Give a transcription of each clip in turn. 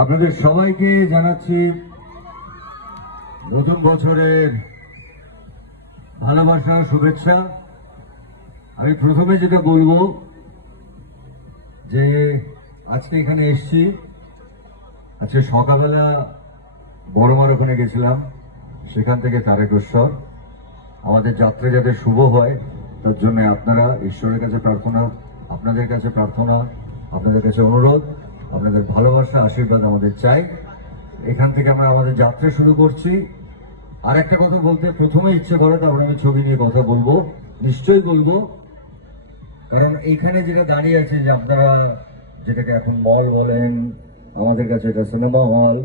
আপনাদের সবাইকে জানাচ্ছি নতুন বছরের ভালোবাসা, শুভেচ্ছা। আমি প্রথমে যেটা বলবো যে আজকে এখানে এসছি, আজকে সকালবেলা বড়মার ওখানে গেছিলাম, সেখান থেকে তারকেশ্বর। আমাদের যাত্রা যাতে শুভ হয় তার জন্য আপনারা ঈশ্বরের কাছে প্রার্থনা, আপনাদের কাছে প্রার্থনা, আপনাদের কাছে অনুরোধ, আপনাদের ভালোবাসা, আশীর্বাদ আমাদের চাই। এখান থেকে আমরা আমাদের যাত্রা শুরু করছি। আর একটা কথা বলতে প্রথমে ইচ্ছে করে, তারপর আমি ছবি নিয়ে কথা বলবো, নিশ্চয়ই বলবো। কারণ এইখানে যেটা দাঁড়িয়ে আছে, যে আপনারা যেটাকে এখন মল বলেন, আমাদের কাছে এটা সিনেমা হল,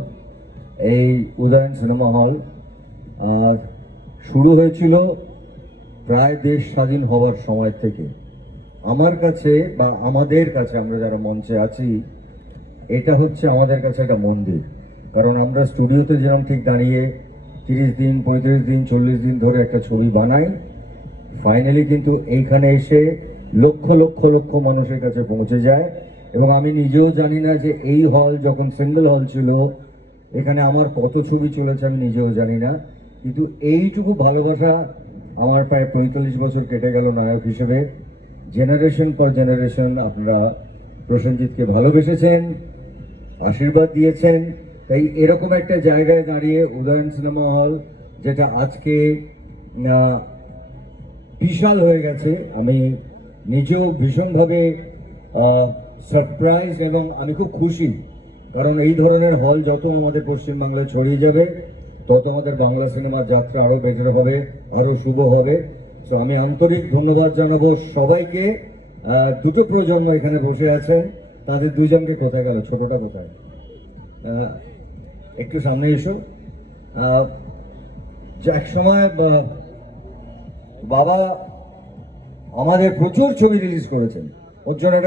এই উদয়ন সিনেমা হল। আর শুরু হয়েছিল প্রায় দেশ স্বাধীন হওয়ার সময় থেকে। আমার কাছে বা আমাদের কাছে, আমরা যারা মঞ্চে আছি, এটা হচ্ছে আমাদের কাছে একটা মন্দির। কারণ আমরা স্টুডিওতে যেরকম ঠিক দাঁড়িয়ে 30 দিন, 35 দিন, 40 দিন ধরে একটা ছবি বানাই, ফাইনালি কিন্তু এইখানে এসে লক্ষ লক্ষ লক্ষ মানুষের কাছে পৌঁছে যায়। এবং আমি নিজেও জানি না যে এই হল যখন সিঙ্গেল হল ছিল, এখানে আমার কত ছবি চলেছে আমি নিজেও জানি না। কিন্তু এইটুকু ভালোবাসা আমার প্রায় 45 বছর কেটে গেল নায়ক হিসেবে। জেনারেশন পর জেনারেশন আপনারা প্রসেনজিৎকে ভালোবেসেছেন, আশীর্বাদ দিয়েছেন। তাই এরকম একটা জায়গায় দাঁড়িয়ে উদয়ন সিনেমা হল, যেটা আজকে বিশাল হয়ে গেছে, আমি নিজেও ভীষণভাবে সারপ্রাইজ এবং আমি খুব খুশি। কারণ এই ধরনের হল যত আমাদের পশ্চিমবাংলায় ছড়িয়ে যাবে, তত আমাদের বাংলা সিনেমার যাত্রা আরো বেটার হবে, আরো শুভ হবে। তো আমি আন্তরিক ধন্যবাদ জানাবো সবাইকে। দুটো প্রজন্ম এখানে বসে আছেন, তাদের দুজনকে কোথায় গেল, ছোটটা কোথায়? একটু সামনে এসো। এক সময় বাবা আমাদের প্রচুর ছবি রিলিজ করেছেন, ওর জন্য